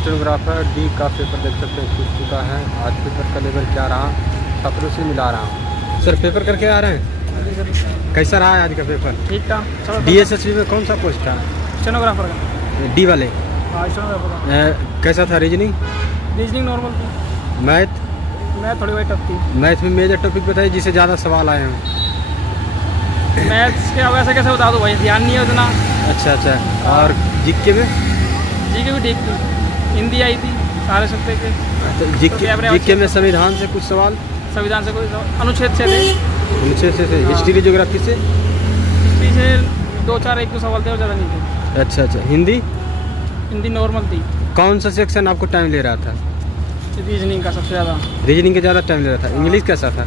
Stenographer D का paper देख सकते हैं छूट चुका है। आज पेपर का लेवल क्या रहा, छात्रों से मिला रहा हूँ। सर पेपर करके आ रहे हैं, कैसा रहा है आज का पेपर? ठीक था। DSSB में कौन सा पोस्ट था? स्टेनोग्राफर का। डी वाले? हाँ, स्टेनोग्राफर का। कैसा था रीजनिंग? रीजनिंग नॉर्मल थी। मैथ थोड़ी बहुत टफ थी। मैथ में मेजर टॉपिक बताइए जिससे ज़्यादा सवाल आए हों। मैथ्स के अब ऐसे कैसे बता दो भाई, ध्यान नहीं है उतना। अच्छा। और जीके में? जीके भी ठीक थी। हिंदी आई थी सारे सब्जेक्ट के। तो जीके में संविधान से कुछ सवाल? संविधान से कोई अनुच्छेद से थे। अनुच्छेद से? हिस्ट्री ज्योग्राफी से? हिस्ट्री से 2-4 1-2 सवाल थे और ज़्यादा नहीं थे। अच्छा। हिंदी नॉर्मल थी। कौन सा सेक्शन आपको टाइम ले रहा था? रीजनिंग का सबसे ज़्यादा। रीजनिंग का ज़्यादा टाइम ले रहा था। इंग्लिश कैसा था?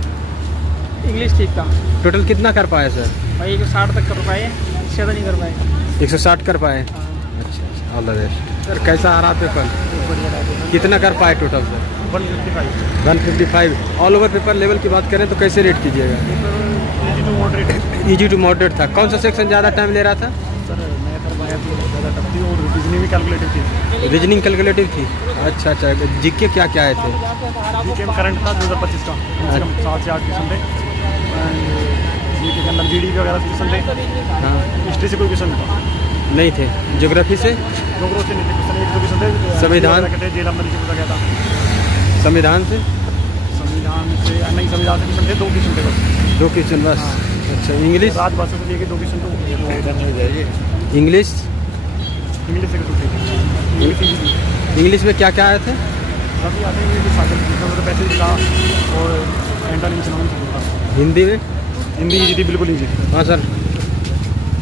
इंग्लिश ठीक था। टोटल कितना कर पाए सर? भाई 160 तक कर पाए, इससे ज़्यादा नहीं कर पाए। 160 कर पाए। अच्छा, ऑल द बेस्ट सर। कैसा आ रहा पेपर? कितना कर पाए total sir? 155। All over paper level की बात करें तो कैसे रेट कीजिएगा? इजी टू मॉडरेट था। कौन सा सेक्शन ज़्यादा टाइम ले रहा था? रीजनिंग कैलकुलेटिव थी। अच्छा। जीके क्या आए थे? जीके में करंट था 2025 का, 7 से 8 क्वेश्चन थे। जीके के अंदर जीडीपी वगैरह के क्वेश्चन थे। हाँ। हिस्ट्री से कोई क्वेश्चन नहीं थे। ज्योग्राफी से? ज्योग्राफी से नहीं थे क्वेश्चन, 1-2 क्वेश्चन थे। संविधान? जेल अंदर पूछा गया था। संविधान से? संविधान से नहीं, संविधान से क्वेश्चन थे 2 क्वेश्चन थे बस। 2 क्वेश्चन बस? अच्छा। इंग्लिश? राजभाषा से लेके 2 क्वेश्चन तो इंग्लिश से इंग्लिश में क्या आए थे? काफ़ी आते हैं, पैसे दिखा और एंटल इंश्योरेंस। हिंदी में? हिंदी ईजी थी, बिल्कुल ईजी। हाँ सर।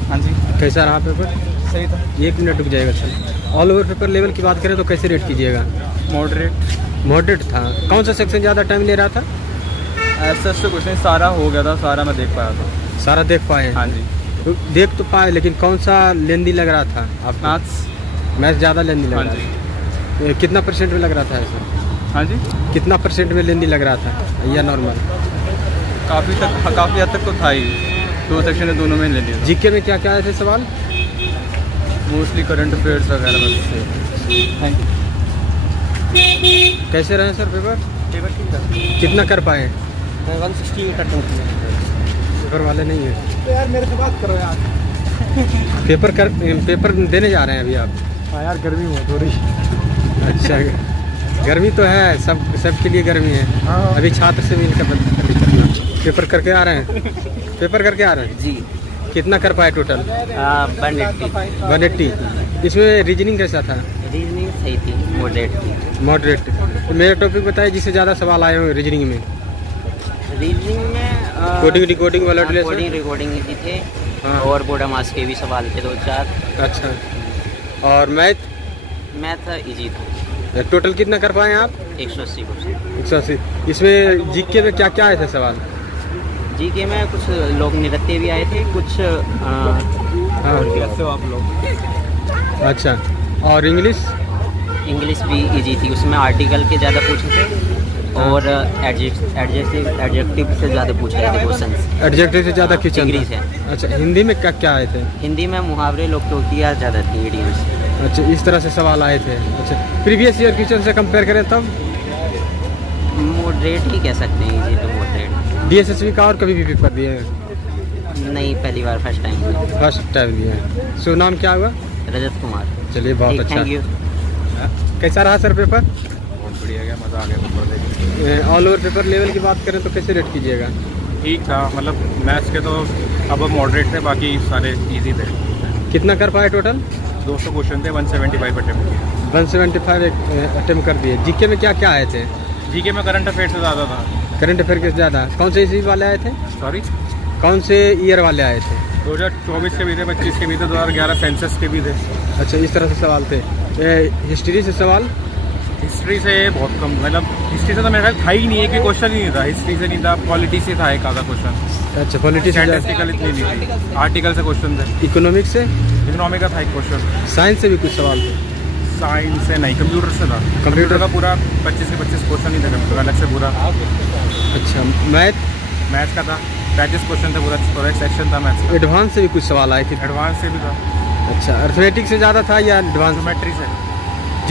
हाँ जी। कैसा रहा पेपर? सही था। 1 मिनट रुक जाएगा sir. All over paper level की बात करें तो कैसे रेट कीजिएगा? मॉडरेट था। कौन सा सेक्शन ज़्यादा टाइम ले रहा था? ऐसा तो कुछ नहीं, सारा हो गया था, सारा मैं देख पाया था। सारा देख पाए? हाँ जी। तो देख तो पाए, लेकिन कौन सा लेंदी लग रहा था आपको? मैथ्स ज़्यादा लेंदी लग रहा था। कितना परसेंट में लग रहा था ऐसा? हाँ जी। कितना परसेंट में लेंदी लग रहा था या नॉर्मल? काफ़ी हद तक तो था ही। 2 सेक्शन है, दोनों में ले लिया। जीके में क्या आए थे सवाल? मोस्टली करंट अफेयर्स वगैरह बस। Thank you. कैसे रहे सर पेपर? ठीक था। कितना कर पाए? 168 अटेम्प्ट किया। पेपर वाले नहीं है तो यार मेरे से बात करो यार। पेपर देने जा रहे हैं अभी आप? हाँ यार, गर्मी हुआ थोड़ी। अच्छा। गर्मी तो है, सबके लिए गर्मी है। हाँ। अभी छात्र से मिलकर पेपर करके आ रहे हैं? पेपर करके आ रहे हैं जी। कितना कर पाए टोटल? 180। इसमें रीजनिंग कैसा था? रीजनिंग सही थी, मॉडरेट। तो मेरा टॉपिक बताइए जिससे ज़्यादा सवाल आए होंगे रीजनिंग में। रीजनिंग में कोडिंग रिकॉर्डिंग वाला रिकॉर्डिंग इजी थे। हाँ। और बोर्ड मास के भी सवाल थे 2-4। अच्छा। और मैथ इजी था। टोटल कितना कर पाए आप? 180%। 180। इसमें जीके में क्या आए थे सवाल? जीके में कुछ लोक नृत्य भी आए थे, कुछ कैसे हो आप लोग? अच्छा। और इंग्लिश भी इजी थी। उसमें आर्टिकल के ज़्यादा पूछे थे और एडजेक्टिव से ज़्यादा पूछ रहे थे क्वेश्चन। एडजेक्टिव से ज़्यादा क्वेश्चन डिग्री से। अच्छा। हिंदी में क्या आए थे? हिंदी में मुहावरे लोकोक्तियाँ ज़्यादा थी ईडियम्स। अच्छा, इस तरह से सवाल आए थे। अच्छा, प्रीवियस ईयर क्वेश्चन से कंपेयर करें तब? मॉडरेट ही कह सकते हैं, इजी तो मॉडरेट। DSSB का और कभी भी पेपर दिए हैं? नहीं, पहली बार फर्स्ट टाइम दिए हैं। शुभ नाम क्या हुआ? रजत कुमार। चलिए, बहुत अच्छा। Thank you. कैसा रहा सर पेपर? बहुत बढ़िया गया, मज़ा आ गया पेपर देख। ऑल ओवर पेपर लेवल की बात करें तो कैसे रेट कीजिएगा? ठीक था, मतलब मैथ्स के तो अब मॉडरेट थे, बाकी सारे इजी थे। कितना कर पाए टोटल? 200 क्वेश्चन थे, 175 अटेम्प्ट किए। 175 अटेम्प्ट कर दिए। जीके में क्या आए थे? जीके में करंट अफेयर से ज़्यादा था। करंट अफेयर के ज़्यादा? कौन से इसी वाले आए थे? सॉरी, कौन से ईयर वाले आए थे? 2024 के भी थे, 25 के भी थे, 2011 सेंसस के भी थे। अच्छा, इस तरह से सवाल थे। हिस्ट्री से सवाल? हिस्ट्री से बहुत कम, मतलब हिस्ट्री से तो मेरा ख्याल था ही नहीं, एक भी क्वेश्चन ही नहीं था। हिस्ट्री से नहीं था, पॉलिटी से था एक आधा क्वेश्चन। अच्छा, पॉलिटी से? स्टैटिस्टिकल इतनी नहीं थी, आर्टिकल से क्वेश्चन थे। इकोनॉमिक्स से? इकोनॉमिक का था एक क्वेश्चन। साइंस से भी कुछ सवाल थे? साइंस से नहीं, कंप्यूटर से था। कंप्यूटर का पूरा 25 से 25 क्वेश्चन ही था, कंप्यूटर अलग से पूरा। अच्छा। मैथ का था 35 क्वेश्चन थे, पूरा एक सेक्शन था मैथ्स का। एडवांस से भी कुछ सवाल आए थे? एडवांस से भी था। अच्छा, अर्थमेटिक से ज़्यादा था या एडवांस? ज्योमेट्री से।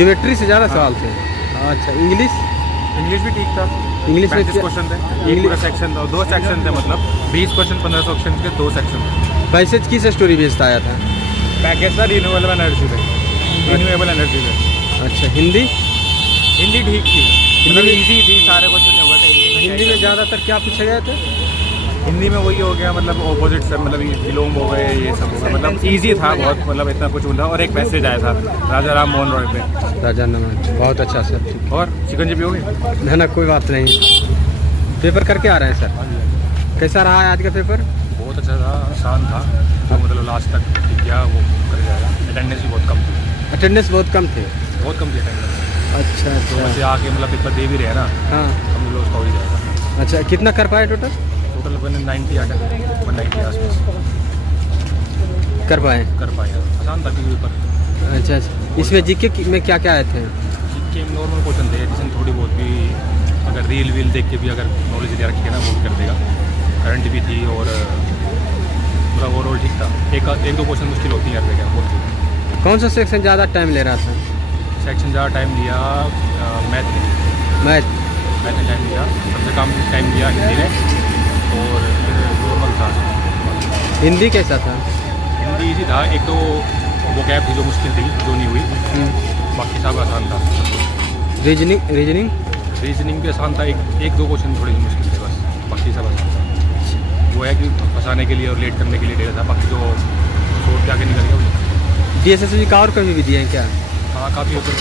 ज्योमेट्री से ज़्यादा सवाल थे। अच्छा, इंग्लिश इंग्लिश भी ठीक था। इंग्लिश में 35 क्वेश्चन थे, एक पूरा सेक्शन था, 2 सेक्शन थे, मतलब 20 क्वेश्चन 15 क्वेश्चन के 2 सेक्शन थे। पैसेज किस स्टोरी बेस्ड था आया था? पैकेज था रिन्यूएबल एनर्जी पे, रिन्यूएबल एनर्जी पे। अच्छा, हिंदी हिंदी ठीक थी, मतलब इजी थी, सारे क्वेश्चन हो गए थे। हिंदी में ज़्यादातर क्या पूछे गए थे? हिंदी में वही हो गया, मतलब ऑपोजिट से, मतलब विलोम हो गए, ये सब हो गया, मतलब इजी था बहुत, मतलब इतना कुछ बोला। और एक मैसेज आया था राजा राम मोहन रॉय पे। राजा नमन, बहुत अच्छा सर, ठीक। और शिकंजी भी हो गई ना कोई बात नहीं। पेपर करके आ रहे हैं सर, कैसा रहा है आज का पेपर? बहुत अच्छा था, आसान था, जो मतलब लास्ट तक ठीक गया वो कर जाएगा। अटेंडेंस भी बहुत कम थी। अटेंडेंस बहुत कम थे? बहुत कम थी अटेंडेंस। अच्छा तो वैसे आके मतलब पेपर दे भी रहे हैं ना, हाँ, हम लोग उसका हो ही जाएगा। अच्छा, कितना कर पाए टोटल? टोटल 190 आ गया, 190 आसपास कर पाए। आसान था पेपर। अच्छा, इसमें जीके में क्या क्या आए थे? जीके में नॉर्मल क्वेश्चन थे, जिसमें थोड़ी बहुत भी अगर रील वील देख के भी अगर नॉलेज ले रखी है ना, वो भी कर देगा। करंट भी थी और पूरा ओवरऑल ठीक था। एक दो क्वेश्चन मुश्किल होती है हर जगह, बहुत। कौन सा सेक्शन ज़्यादा टाइम ले रहा था? सेक्शन ज़्यादा टाइम लिया मैथ ने टाइम लिया, सबसे कम टाइम लिया हिंदी ने, और नॉर्मल था। हिंदी कैसा था? हिंदी इजी था, एक तो वो गैप थी जो मुश्किल थी, जो नहीं हुई, बाकी सब आसान था। रीजनिंग भी आसान था, एक दो क्वेश्चन थोड़े से मुश्किल थे बस, बाकी सब आसान था। वो है कि फंसाने के लिए और लेट करने के लिए डेरा था, बाकी जो सोच के आगे निकल गया। DSSB का और कभी भी दिए हैं क्या? हाँ, काफ़ी ऊपर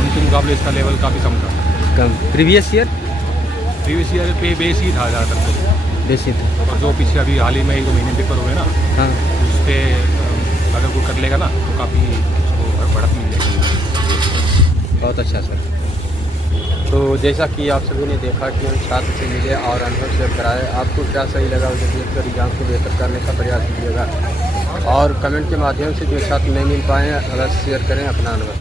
उनके मुकाबले इसका लेवल काफ़ी कम था। कम? प्रीवियस ईयर पे बेस ही था ज़्यादातर तो, बेसी था। और जो पीछे अभी हाल ही में 1-2 महीने पेपर हुए ना, हाँ, उस पर अगर कोई कर लेगा ना तो काफ़ी उसको बढ़त मिल जाएगी। बहुत अच्छा सर। तो जैसा कि आप सभी ने देखा कि हम छात्र से मिले और अनुभव शेयर कराए, आपको क्या सही लगा उसे देखकर एग्जाम को बेहतर करने का प्रयास कीजिएगा, और कमेंट के माध्यम से जो छात्र नहीं मिल पाए अगर शेयर करें अपना अनुभव।